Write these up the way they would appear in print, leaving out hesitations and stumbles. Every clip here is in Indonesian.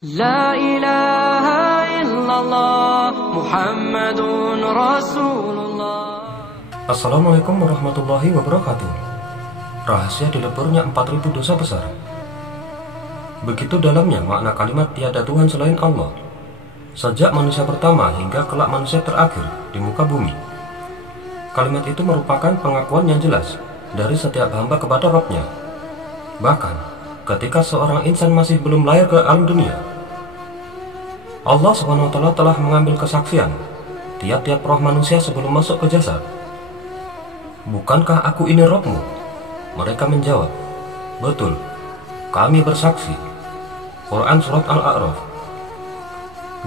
La ilaha illallah Muhammadun Rasulullah. Assalamualaikum warahmatullahi wabarakatuh. Rahasia dileburnya 4000 dosa besar. Begitu dalamnya makna kalimat tiada Tuhan selain Allah, sejak manusia pertama hingga kelak manusia terakhir di muka bumi. Kalimat itu merupakan pengakuan yang jelas dari setiap hamba kepada Rabb-Nya. Bahkan ketika seorang insan masih belum lahir ke alam dunia, Allah SWT telah mengambil kesaksian tiap-tiap roh manusia sebelum masuk ke jasad. Bukankah aku ini Rabb-mu? Mereka menjawab, betul, kami bersaksi. Quran Surat Al-A'raf.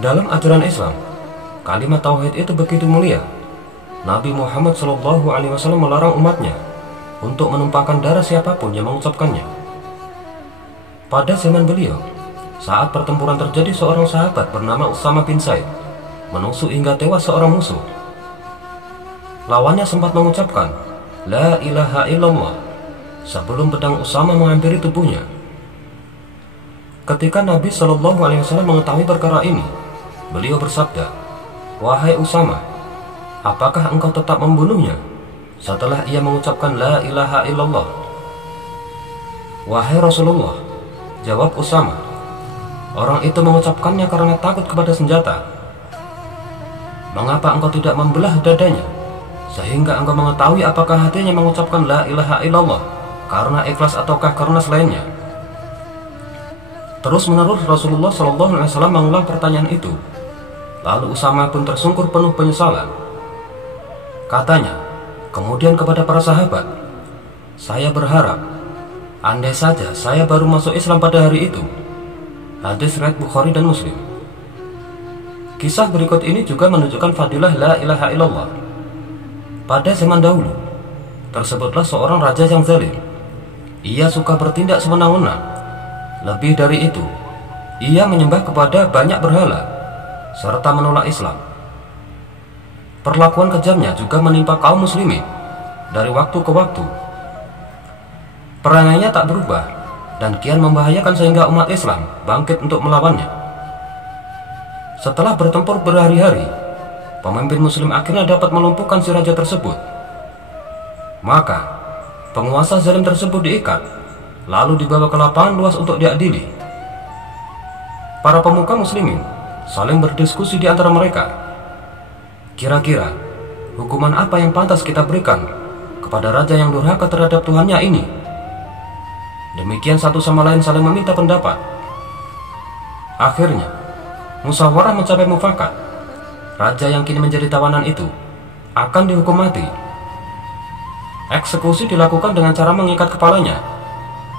Dalam ajaran Islam, kalimat Tauhid itu begitu mulia. Nabi Muhammad SAW melarang umatnya untuk menumpahkan darah siapapun yang mengucapkannya. Pada zaman beliau, saat pertempuran terjadi, seorang sahabat bernama Usama bin Zaid menusuk hingga tewas seorang musuh. Lawannya sempat mengucapkan La ilaha illallah sebelum pedang Usama menghampiri tubuhnya. Ketika Nabi SAW mengetahui perkara ini, beliau bersabda, "Wahai Usama, apakah engkau tetap membunuhnya setelah ia mengucapkan La ilaha illallah?" "Wahai Rasulullah," jawab Usama, "orang itu mengucapkannya karena takut kepada senjata. Mengapa engkau tidak membelah dadanya sehingga engkau mengetahui apakah hatinya mengucapkan La ilaha illallah karena ikhlas ataukah karena selainnya?" Terus-menerus Rasulullah SAW mengulang pertanyaan itu. Lalu Usama pun tersungkur penuh penyesalan. Katanya kemudian kepada para sahabat, "Saya berharap andai saja saya baru masuk Islam pada hari itu." Hadis riwayat Bukhari dan Muslim. Kisah berikut ini juga menunjukkan fadilah La ilaha illallah. Pada zaman dahulu, tersebutlah seorang raja yang zalim. Ia suka bertindak sewenang-wenang. Lebih dari itu, ia menyembah kepada banyak berhala serta menolak Islam. Perlakuan kejamnya juga menimpa kaum muslimin dari waktu ke waktu. Perangainya tak berubah dan kian membahayakan sehingga umat Islam bangkit untuk melawannya. Setelah bertempur berhari-hari, pemimpin muslim akhirnya dapat melumpuhkan si raja tersebut. Maka penguasa zalim tersebut diikat, lalu dibawa ke lapangan luas untuk diadili. Para pemuka muslimin saling berdiskusi di antara mereka. Kira-kira hukuman apa yang pantas kita berikan kepada raja yang durhaka terhadap Tuhannya ini? Demikian satu sama lain saling meminta pendapat. Akhirnya musyawarah mencapai mufakat. Raja yang kini menjadi tawanan itu akan dihukum mati. Eksekusi dilakukan dengan cara mengikat kepalanya,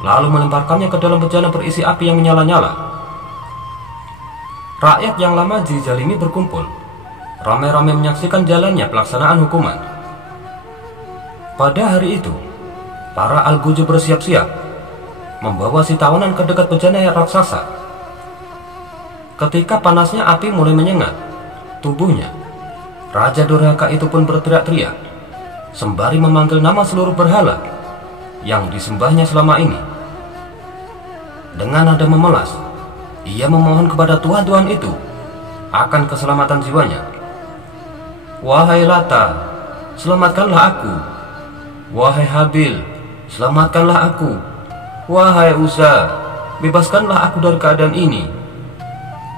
lalu melemparkannya ke dalam bejana berisi api yang menyala-nyala. Rakyat yang lama dizalimi berkumpul, ramai-ramai menyaksikan jalannya pelaksanaan hukuman. Pada hari itu, para Al-Ghujub bersiap-siap membawa si tawanan ke dekat bejana yang raksasa. Ketika panasnya api mulai menyengat tubuhnya, raja durhaka itu pun berteriak-teriak sembari memanggil nama seluruh berhala yang disembahnya selama ini. Dengan nada memelas, ia memohon kepada Tuhan-Tuhan itu akan keselamatan jiwanya. "Wahai Lata, selamatkanlah aku. Wahai Habil, selamatkanlah aku. Wahai Uzza, bebaskanlah aku dari keadaan ini.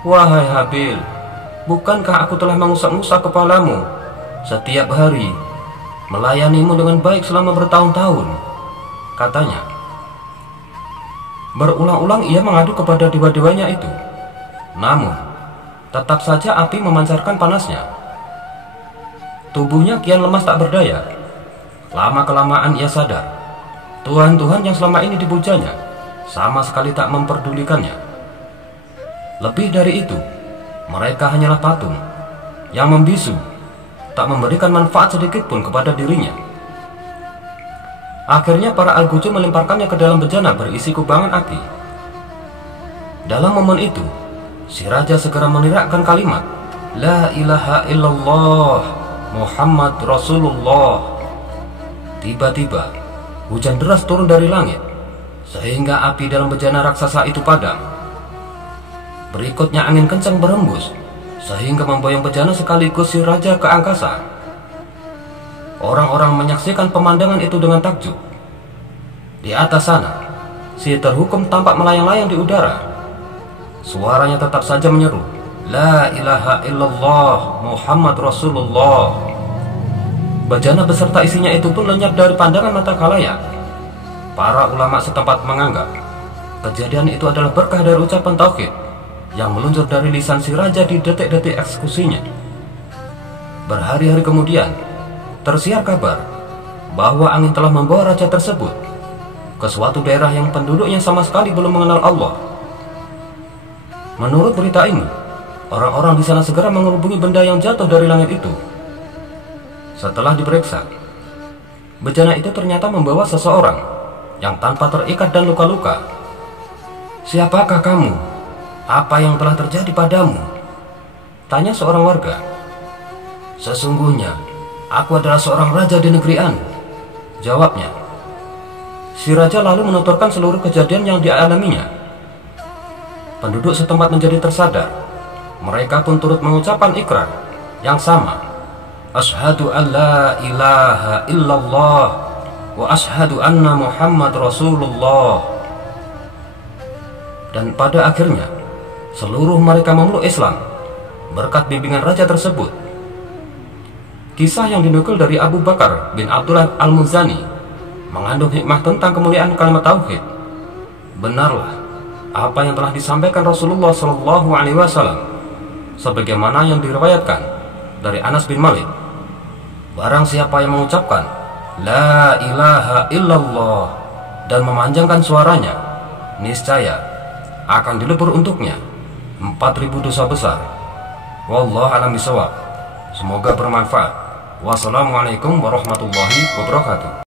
Wahai Habil, bukankah aku telah mengusap-ngusap kepalamu setiap hari, melayanimu dengan baik selama bertahun-tahun?" katanya. Berulang-ulang ia mengadu kepada dewa-dewanya itu. Namun tetap saja api memancarkan panasnya. Tubuhnya kian lemas tak berdaya. Lama-kelamaan ia sadar, Tuhan-Tuhan yang selama ini dipujanya sama sekali tak memperdulikannya. Lebih dari itu, mereka hanyalah patung yang membisu, tak memberikan manfaat sedikit pun kepada dirinya. Akhirnya para Al-Ghujub melemparkannya ke dalam bejana berisi kubangan api. Dalam momen itu, si raja segera meneriakkan kalimat La ilaha illallah Muhammad Rasulullah. Tiba-tiba hujan deras turun dari langit sehingga api dalam bejana raksasa itu padam. Berikutnya angin kencang berhembus sehingga memboyong bejana sekaligus si raja ke angkasa. Orang-orang menyaksikan pemandangan itu dengan takjub. Di atas sana, si terhukum tampak melayang-layang di udara. Suaranya tetap saja menyeru, "La ilaha illallah Muhammad Rasulullah." Bejana beserta isinya itu pun lenyap dari pandangan mata khalayak. Para ulama setempat menganggap kejadian itu adalah berkah dari ucapan tauhid yang meluncur dari lisan si raja di detik-detik eksekusinya. Berhari-hari kemudian, tersiar kabar bahwa angin telah membawa raja tersebut ke suatu daerah yang penduduknya sama sekali belum mengenal Allah. Menurut berita ini, orang-orang di sana segera menghubungi benda yang jatuh dari langit itu. Setelah diperiksa, bejana itu ternyata membawa seseorang yang tanpa terikat dan luka-luka. "Siapakah kamu? Apa yang telah terjadi padamu?" tanya seorang warga. "Sesungguhnya, aku adalah seorang raja di negeri An," jawabnya. Si raja lalu menuturkan seluruh kejadian yang dialaminya. Penduduk setempat menjadi tersadar. Mereka pun turut mengucapkan ikrar yang sama. "Asyhadu an la ilaha illallah wa asyhadu anna Muhammad Rasulullah." Dan pada akhirnya, seluruh mereka memeluk Islam berkat bimbingan raja tersebut. Kisah yang dinukil dari Abu Bakar bin Abdullah Al-Muzani mengandung hikmah tentang kemuliaan kalimat tauhid. Benarlah apa yang telah disampaikan Rasulullah SAW, sebagaimana yang diriwayatkan dari Anas bin Malik. Barang siapa yang mengucapkan "La ilaha illallah" dan memanjangkan suaranya, niscaya akan dilebur untuknya 4.000 dosa besar. Wallahu a'lam bishawab. Semoga bermanfaat. Wassalamualaikum warahmatullahi wabarakatuh.